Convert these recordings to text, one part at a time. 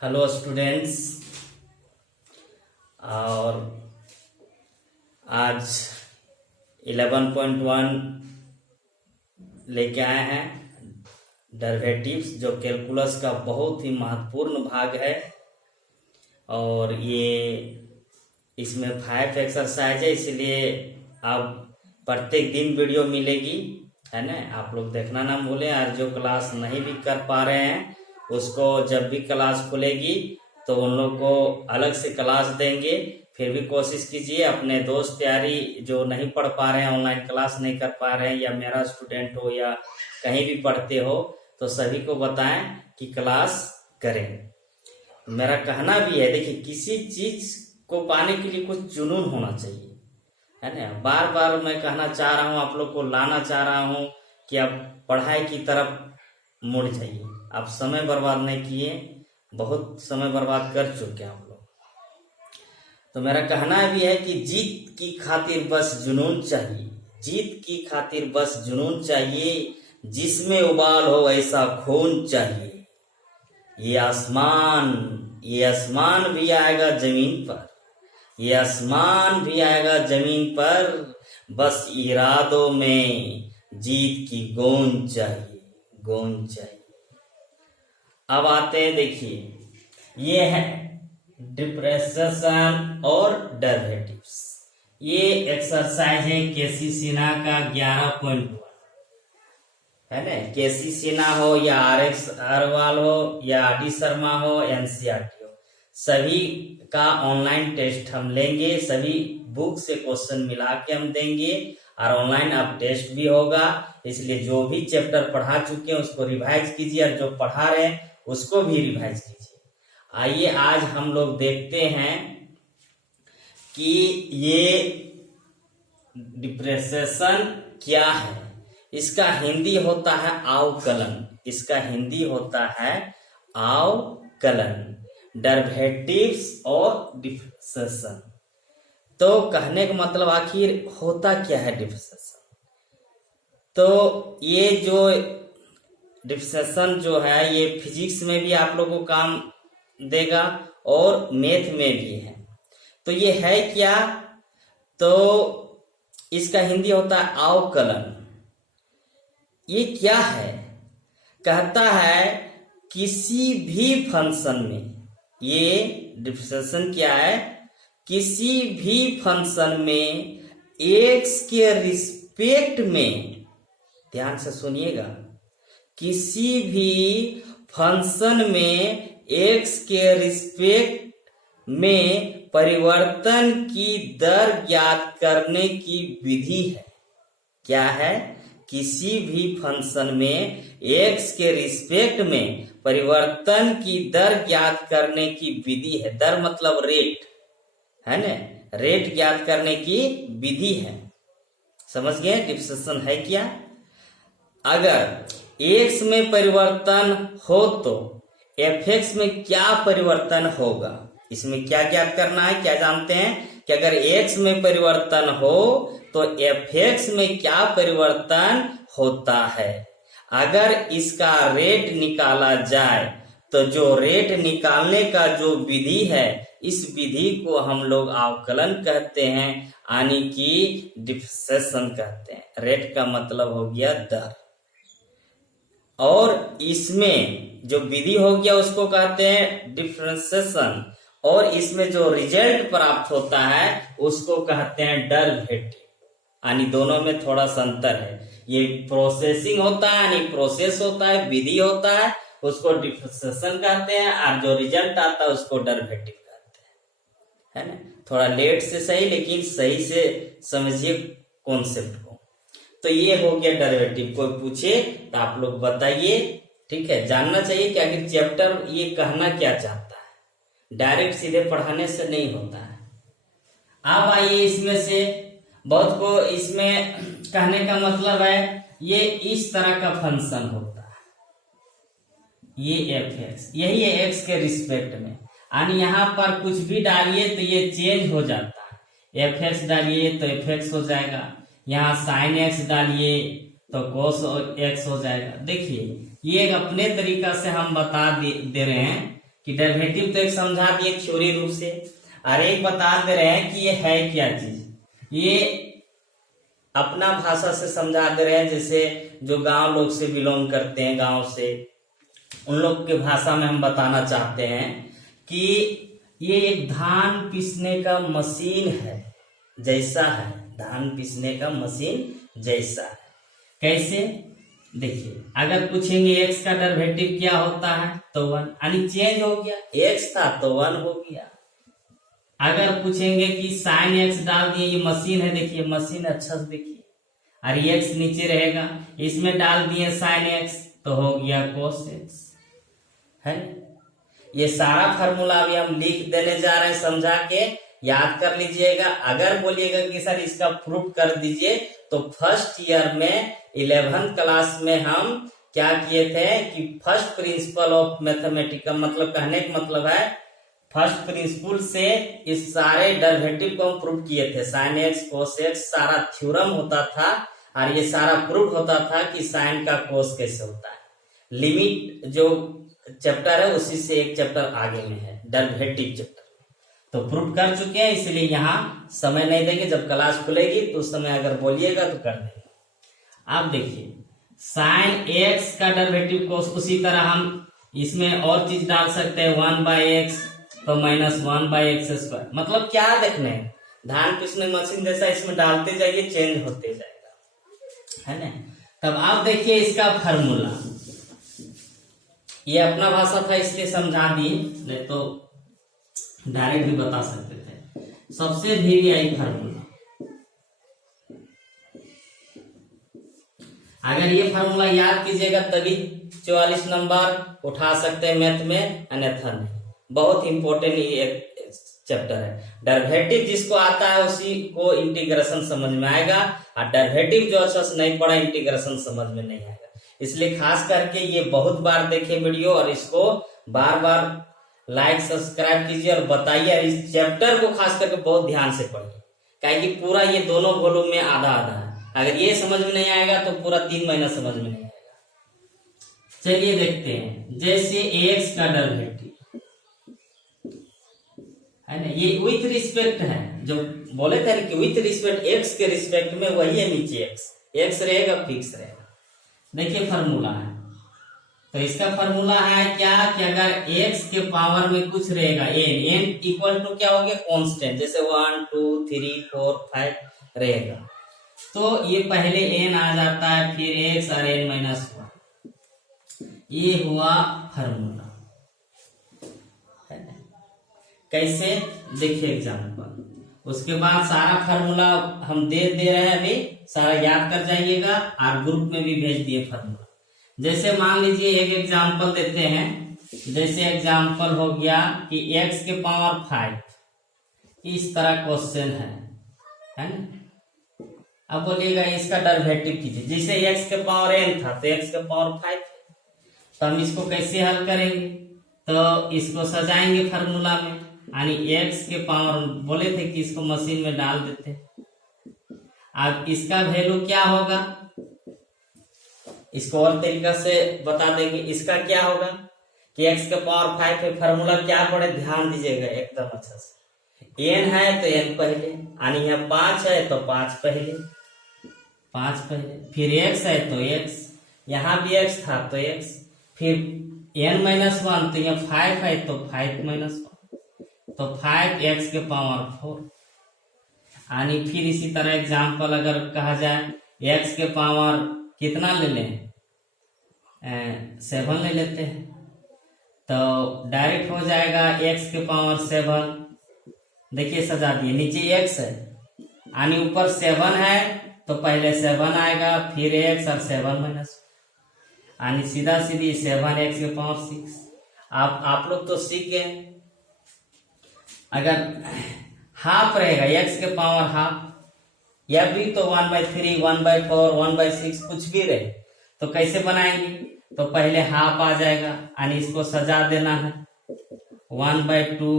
Hello students. और आज 11.1 लेके आए हैं डेरिवेटिव्स, जो कैलकुलस का बहुत ही महत्वपूर्ण भाग है। और ये इसमें 5 एक्सरसाइज है, इसलिए अब प्रत्येक दिन वीडियो मिलेगी, है ना। आप लोग देखना ना भूलें। और जो क्लास नहीं भी कर पा रहे हैं उसको जब भी क्लास खुलेगी तो उन लोग को अलग से क्लास देंगे। फिर भी कोशिश कीजिए अपने दोस्त यारी जो नहीं पढ़ पा रहे हैं, ऑनलाइन क्लास नहीं कर पा रहे हैं, या मेरा स्टूडेंट हो या कहीं भी पढ़ते हो, तो सभी को बताएं कि क्लास करें। मेरा कहना भी है, देखिए किसी चीज को पाने के लिए कुछ जुनून होना चाहिए, है ना। बार बार मैं कहना चाह रहा हूँ, आप लोग को लाना चाह रहा हूँ कि आप पढ़ाई की तरफ मुड़ जाइए। आप समय बर्बाद नहीं किए, बहुत समय बर्बाद कर चुके हैं आप लोग। तो मेरा कहना भी है कि जीत की खातिर बस जुनून चाहिए, जीत की खातिर बस जुनून चाहिए, जिसमें उबाल हो ऐसा खून चाहिए। ये आसमान भी आएगा जमीन पर, ये आसमान भी आएगा जमीन पर, बस इरादों में जीत की गूंज चाहिए, गूंज चाहिए। अब आते हैं, देखिए ये है डिफरेंशिएशन और डेरिवेटिव्स। ये एक्सरसाइज है केसी सिन्हा का 11.1, है ना। केसी सिन्हा हो या RX अग्रवाल हो या RD शर्मा हो, NCERT हो, सभी का ऑनलाइन टेस्ट हम लेंगे। सभी बुक से क्वेश्चन मिला के हम देंगे और ऑनलाइन अब टेस्ट भी होगा। इसलिए जो भी चैप्टर पढ़ा चुके हैं उसको रिवाइज कीजिए, और जो पढ़ा रहे हैं उसको भी रिवाइज कीजिए। आइए आज हम लोग देखते हैं कि ये डिप्रेसेशन क्या है। इसका हिंदी होता है अवकलन, इसका हिंदी होता है अवकलन, डेरिवेटिव्स और डिप्रेसेशन। तो कहने का मतलब आखिर होता क्या है डिप्रेसेशन। तो ये जो डिफ्रेंशिएशन जो है ये फिजिक्स में भी आप लोगों को काम देगा और मैथ में भी है। तो ये है क्या, तो इसका हिंदी होता है अवकलन। ये क्या है, कहता है किसी भी फंक्शन में, ये डिफ्रेंशिएशन क्या है, किसी भी फंक्शन में एक्स के रिस्पेक्ट में, ध्यान से सुनिएगा, किसी भी फंक्शन में एक्स के रिस्पेक्ट में परिवर्तन की दर ज्ञात करने की विधि है। क्या है, किसी भी फंक्शन में एक्स के रिस्पेक्ट में परिवर्तन की दर ज्ञात करने की विधि है। दर मतलब रेट, है ना, रेट ज्ञात करने की विधि है। समझ गए डिफ्रेंशिएशन है क्या। अगर एक्स में परिवर्तन हो तो fx में क्या परिवर्तन होगा, इसमें क्या ज्ञात करना है। क्या जानते हैं कि अगर x में परिवर्तन हो तो fx में क्या परिवर्तन होता है। अगर इसका रेट निकाला जाए तो जो रेट निकालने का जो विधि है, इस विधि को हम लोग अवकलन कहते हैं, यानी कि डिफ्रेंशिएशन कहते हैं। रेट का मतलब हो गया दर, और इसमें जो विधि हो गया उसको कहते हैं डिफ्रेंशिएशन, और इसमें जो रिजल्ट प्राप्त होता है उसको कहते हैं डेरिवेटिव। यानी दोनों में थोड़ा सा अंतर है। ये प्रोसेसिंग होता है, यानी प्रोसेस होता है, विधि होता है, उसको डिफ्रेंशिएशन कहते हैं, और जो रिजल्ट आता है उसको डेरिवेटिव कहते हैं, है ना। थोड़ा लेट से सही, लेकिन सही से समझिए कॉन्सेप्ट को। तो ये हो गया डेरिवेटिव। कोई पूछे तो आप लोग बताइए, ठीक है। जानना चाहिए कि आखिर चैप्टर ये कहना क्या चाहता है, डायरेक्ट सीधे पढ़ाने से नहीं होता है। अब आइए इसमें से बहुत को इसमें कहने का मतलब है, ये इस तरह का फंक्शन होता है, ये fx, यही है एक्स के रिस्पेक्ट में, यानी यहाँ पर कुछ भी डालिए तो ये चेंज हो जाता है। fx डालिए तो fx हो जाएगा, यहाँ sin x डालिए तो cos x हो जाएगा। देखिए ये एक अपने तरीका से हम बता दे रहे हैं कि डेरिवेटिव तो एक समझा दिए थ्योरी रूप से, और एक बता दे रहे हैं कि ये है क्या चीज, ये अपना भाषा से समझा दे रहे हैं। जैसे जो गांव लोग से बिलोंग करते हैं, गांव से, उन लोग के भाषा में हम बताना चाहते हैं कि ये एक धान पीसने का मशीन है जैसा है, धान पीसने का मशीन जैसा है। कैसे? देखिए, अगर पूछेंगे एक्स का डेरिवेटिव क्या होता है तो 1, यानी चेंज हो गया, एक्स था तो 1 हो गया। अगर पूछेंगे कि साइन एक्स डाल दिए, ये मशीन है, देखिए मशीन अच्छा से देखिए, और एक्स नीचे रहेगा, इसमें डाल दिए साइन एक्स तो हो गया कोस एक्स, है। ये सारा फार्मूला अभी हम लिख देने जा रहे हैं, समझा के याद कर लीजिएगा। अगर बोलिएगा कि सर इसका प्रूफ कर दीजिए, तो फर्स्ट ईयर में 11th क्लास में हम क्या किए थे कि फर्स्ट प्रिंसिपल ऑफ मैथमेटिक्स, मतलब कहने का मतलब है फर्स्ट प्रिंसिपल से इस सारे डेरिवेटिव को हम प्रूफ किए थे। साइन एक्स कोस एक्स सारा थ्योरम होता था, और ये सारा प्रूफ होता था कि साइन का कोस कैसे होता है। लिमिट जो चैप्टर है उसी से एक चैप्टर आगे में है डेरिवेटिव चैप्टर, तो प्रूफ कर चुके हैं, इसलिए यहाँ समय नहीं देंगे। जब क्लास खुलेगी तो उस समय अगर बोलिएगा तो कर देंगे। आप देखिए, साइन एक्स का डेरिवेटिव कोस, उसी तरह हम इसमें और चीज डाल सकते हैं, 1/x तो -1/x²। मतलब क्या देखने, धान पीसने मशीन जैसा इसमें डालते जाइए, चेंज होते जाएगा, है ना। तब आप देखिए इसका फार्मूला, ये अपना भाषा था इसलिए समझा दिए, नहीं तो डायरेक्ट भी बता सकते थे। सबसे वीआईपी फार्मूला, अगर ये फार्मूला याद कीजिएगा तभी 44 नंबर उठा सकते हैं मैथ में, अन्यथा नहीं। बहुत इंपॉर्टेंट ये चैप्टर है। डेरिवेटिव जिसको आता है उसी को इंटीग्रेशन समझ में आएगा, और डेरिवेटिव जो अच्छा से नहीं पढ़ा इंटीग्रेशन समझ में नहीं आएगा। इसलिए खास करके ये बहुत बार देखे वीडियो, और इसको बार बार लाइक सब्सक्राइब कीजिए और बताइए, और इस चैप्टर को खास करके बहुत ध्यान से पढ़िए, काहे कि पूरा ये दोनों वॉल्यूम में आधा आधा है। अगर ये समझ में नहीं आएगा तो पूरा 3 महीना समझ में नहीं आएगा। चलिए देखते हैं, जैसे एक्स का डेरिवेटिव है ना, ये विथ रिस्पेक्ट है, जो बोले थे कि विथ रिस्पेक्ट एक्स के रिस्पेक्ट में, वही है नीचे एक्स रहेगा, फिक्स रहेगा। देखिए फार्मूला है, तो इसका फार्मूला है क्या कि अगर एक्स के पावर में कुछ रहेगा, एन इक्वल टू क्या हो गया, कांस्टेंट, जैसे 1 2 3 4 5 रहेगा, तो ये पहले एन आ जाता है, फिर एक्स और n-1, ये हुआ फार्मूला। कैसे? देखिए एग्जाम्पल, उसके बाद सारा फार्मूला हम दे रहे हैं, अभी सारा याद कर जाइएगा, और ग्रुप में भी भेज दिए फार्मूला। जैसे मान लीजिए एक एग्जाम्पल देते हैं, जैसे एग्जाम्पल हो गया कि x के पावर 5, इस तरह क्वेश्चन है ना। अब बोलिएगा इसका डेरिवेटिव कीजिए, जैसे x के पावर n था तो x के पावर 5, तो हम इसको कैसे हल करेंगे, तो इसको सजाएंगे फार्मूला में, यानी x के पावर, बोले थे कि इसको मशीन में डाल देते। अब इसका वैल्यू क्या होगा, इसको और तरीका से बता देंगे। इसका क्या होगा कि x के पावर 5 है, फार्मूला क्या पड़े, ध्यान दीजिएगा एकदम अच्छा से। n है तो n पहले, यानी यहाँ 5 है तो 5 पहले, फिर x है तो x, यहाँ भी x था तो x, फिर n-1 तो यहाँ 5 है तो 5-1, तो 5x के पावर 4, यानी फिर इसी तरह एग्जाम्पल अगर कहा जाए, x के पावर कितना ले लें, 7 ले लेते हैं, तो डायरेक्ट हो जाएगा x के पावर 7। देखिए सजा दिए, नीचे x है, यानी ऊपर 7 है तो पहले 7 आएगा, फिर x और 7-1, यानी सीधा सीधी 7x के पावर 6। आप लोग तो सीख गए। अगर हाफ रहेगा x के पावर हाफ, या भी तो 1/3 1/4 1/6 कुछ भी रहे, तो कैसे बनाएंगे, तो पहले हाफ आ जाएगा, यानी इसको सजा देना है 1/2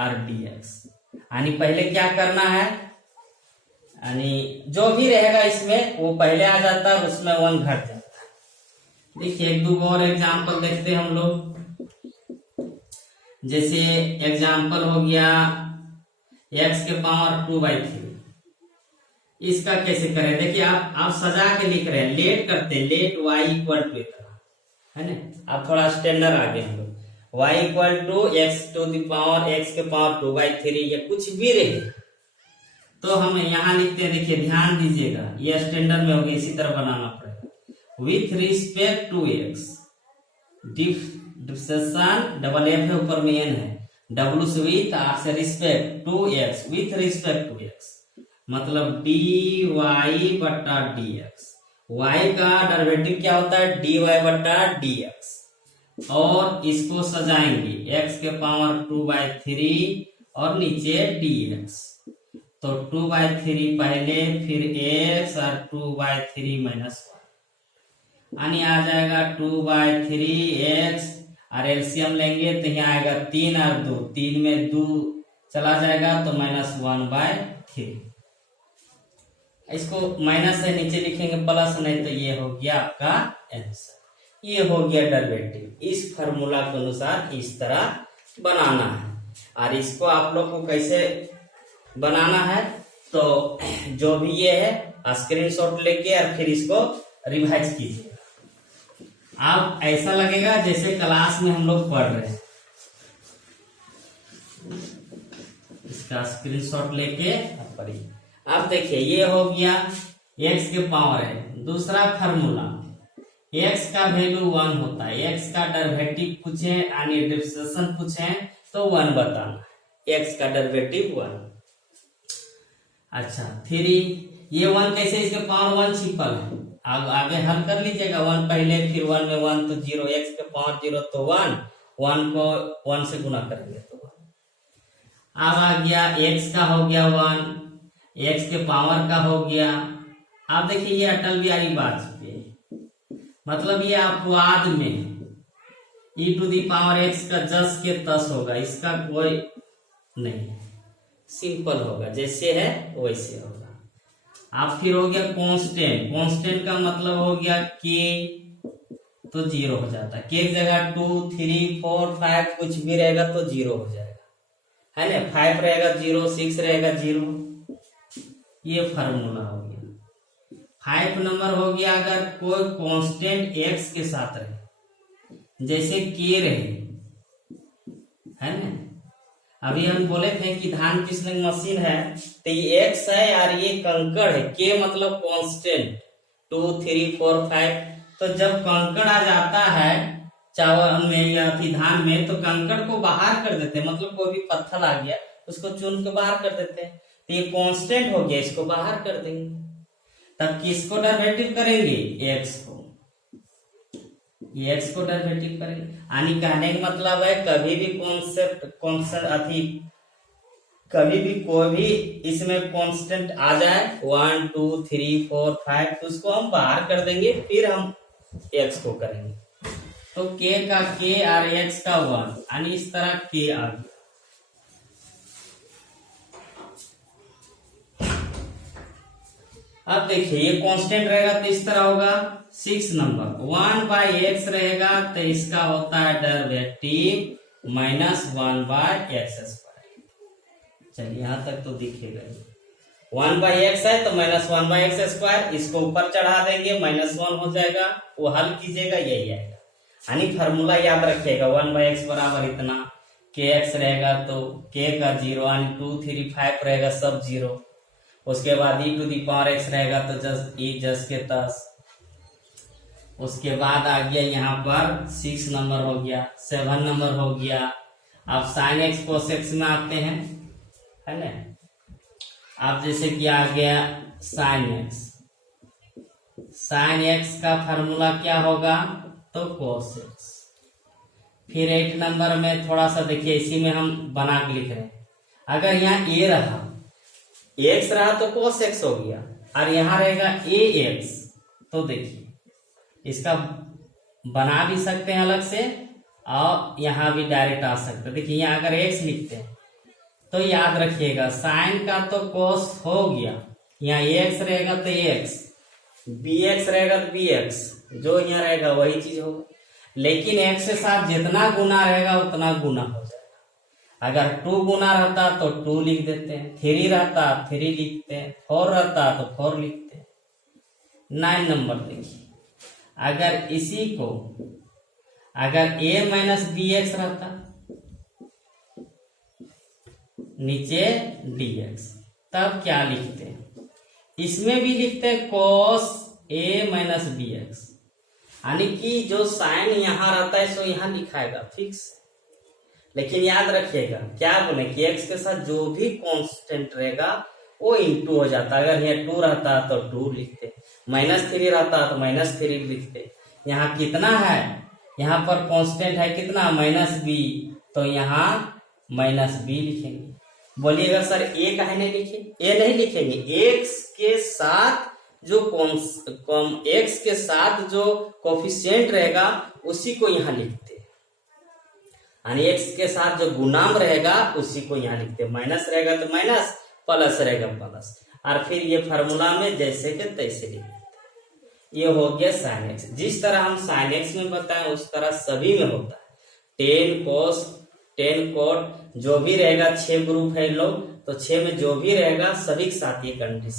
RDX, यानी पहले क्या करना है, यानी जो भी रहेगा इसमें वो पहले आ जाता है, उसमें 1 घट जाता है। देखिए एक दो और एग्जाम्पल देखते हैं हम लोग। जैसे एग्जाम्पल हो गया x के पावर 2/3। इसका कैसे करें, देखिए आप सजा के लिख रहे हैं, लेट करते हैं, लेट y इक्वल टू इतना, है ना। आप थोड़ा स्टैंडर्ड आगे हम लोग y equal to x to the power x के पावर 2/3 या कुछ भी रहे तो हम यहाँ लिखते हैं। देखिए ध्यान दीजिएगा, ये स्टैंडर्ड में होगा, इसी तरह बनाना पड़ेगा। With respect to x, differentiation double F है, ऊपर में एन है, डब्ल्यू से विथ, आर से respect to x, with respect to x मतलब dy बटा dx। y का डेरिवेटिव क्या होता है, dy बटा dx। और इसको सजाएंगे x के पावर 2/3 और नीचे dx। तो 2/3 पहले, फिर x और 2/3 माइनस 1 यानी आ जाएगा 2/3x और एलसीएम लेंगे तो यहाँ आएगा 3 और 2, 3 में 2 चला जाएगा तो -1/3। इसको माइनस से नीचे लिखेंगे प्लस, नहीं तो ये हो गया आपका आंसर। ये हो गया डेरिवेटिव। इस फार्मूला के अनुसार इस तरह बनाना है। और इसको आप लोग को कैसे बनाना है, तो जो भी ये है स्क्रीनशॉट लेके और फिर इसको रिवाइज कीजिए। आप ऐसा लगेगा जैसे क्लास में हम लोग पढ़ रहे हैं। इसका स्क्रीनशॉट लेके आप पढ़िए। अब देखिए ये हो गया x के पावर है। दूसरा फार्मूला, x का वैल्यू 1 होता है, x का डेरिवेटिव पूछे यानी डिफ्रेंशिएशन पूछे तो 1 बताना, x का डेरिवेटिव 1। अच्छा 3, ये 1 कैसे, इसके पावर 1 सिंपल है, आगे हल कर लीजिएगा। 1 पहले, फिर 1 में 1 तो 0, x के पावर 0 तो 1, 1 को 1 से गुना करेंगे तो 1। अब आ गया x का हो गया 1, x के पावर का हो गया। अब देखिए ये अटल बिहारी वाजपेयी, मतलब ये अपवाद में e to the power x का 10 के 10 होगा, इसका कोई नहीं, सिंपल होगा, जैसे है वैसे होगा। अब फिर हो गया कांस्टेंट, कांस्टेंट का मतलब हो गया k, तो 0 हो जाता है। k की जगह 2, 3, 4, 5 कुछ भी रहेगा तो 0 हो जाएगा, है ना। 5 रहेगा 0, 6 रहेगा 0। ये फार्मूला हो गया। 5 नंबर हो गया अगर कोई कांस्टेंट x के साथ रहे, जैसे k रहे, है ना। अभी हम बोले थे कि धान पीसने की मशीन है तो ये x है और ये कंकड़ है, k मतलब कांस्टेंट 2, 3, 4, 5। तो जब कंकड़ आ जाता है चावल में या फिर धान में तो कंकड़ को बाहर कर देते हैं, मतलब कोई भी पत्थर आ गया उसको चुन के बाहर कर देते हैं, तो ये कांस्टेंट हो गया, इसको बाहर कर देंगे। तब किसको डेरिवेटिव करेंगे, x को, ये x को डेरिवेटिव करेंगे। यानी कहने का मतलब है कभी भी कभी भी कोई भी इसमें कांस्टेंट आ जाए 1, 2, 3, 4, 5 तो उसको हम बाहर कर देंगे, फिर हम x को करेंगे। तो k का k और x का 1, यानी इस तरह k आ गया। अब देखिए ये कांस्टेंट रहेगा तो इस तरह होगा। 6 नंबर 1/x रहेगा तो इसका होता है डेरिवेटिव -1/x²। चलिए यहां तक तो दिखेगा। 1/x है तो -1/x², इसको ऊपर चढ़ा देंगे, -1 हो जाएगा, वो हल कीजिएगा यही आएगा। यानी फार्मूला याद रखिएगा, 1/x बराबर इतना, kx रहेगा तो k का 0 यानी 2, 3, 5 रहेगा सब 0। उसके बाद e to the power x रहेगा तो 10 के 10। उसके बाद आ गया यहाँ पर 6 नंबर हो गया, 7 नंबर हो गया। अब sin x cos x में आते हैं, है ना। अब जैसे कि आ गया sin x का फार्मूला क्या होगा तो cos x। फिर 8 नंबर में थोड़ा सा देखिए, इसी में हम बना के लिख रहे हैं। अगर यहाँ a रहा, x रहा तो cos x हो गया, और यहाँ रहेगा ax, तो देखिए इसका बना भी सकते हैं अलग से और यहाँ भी डायरेक्ट आ सकते हैं। देखिए यहाँ अगर x लिखते हैं तो याद रखिएगा साइन का तो cos हो गया, यहाँ ax रहेगा तो ax, bx रहेगा तो bx, जो यहाँ रहेगा वही चीज होगा। लेकिन x के साथ जितना गुना रहेगा उतना गुना हो जाएगा, अगर 2 गुना रहता तो 2 लिख देते हैं, 3 रहता 3 लिखते हैं, 4 रहता तो 4 लिखते हैं। 9 नंबर देखिए, अगर इसी को अगर a माइनस बी एक्स रहता, नीचे dx, तब क्या लिखते हैं? इसमें भी लिखते हैं cos a minus b x, यानी कि जो साइन यहां रहता है सो यहां लिखाएगा फिक्स। लेकिन याद रखिएगा क्या बोले कि x के साथ जो भी कांस्टेंट रहेगा वो इंटू हो जाता। अगर यहाँ 2 रहता तो 2 लिखते, -3 रहता तो -3 लिखते। यहाँ कितना है, यहाँ पर कांस्टेंट है कितना, -b, तो यहाँ -b लिखेंगे। बोलिएगा सर a काहे नहीं लिखे? a नहीं लिखेंगे, x के साथ जो x के साथ जो कोफिशिएंट रहेगा उसी को यहाँ लिखते, यानी x के साथ जो गुणांक रहेगा उसी को यहाँ लिखते। माइनस रहेगा तो माइनस, प्लस रहेगा प्लस, और फिर ये फार्मूला में जैसे के तैसे लिख देते। ये हो गया साइन एक्स। जिस तरह हम साइन एक्स में बताएं उस तरह सभी में होता है। 10 cos 10 cot जो भी रहेगा, 6 ग्रुप है लोग, तो 6 में जो भी रहेगा सभी के साथ ये कंडीशन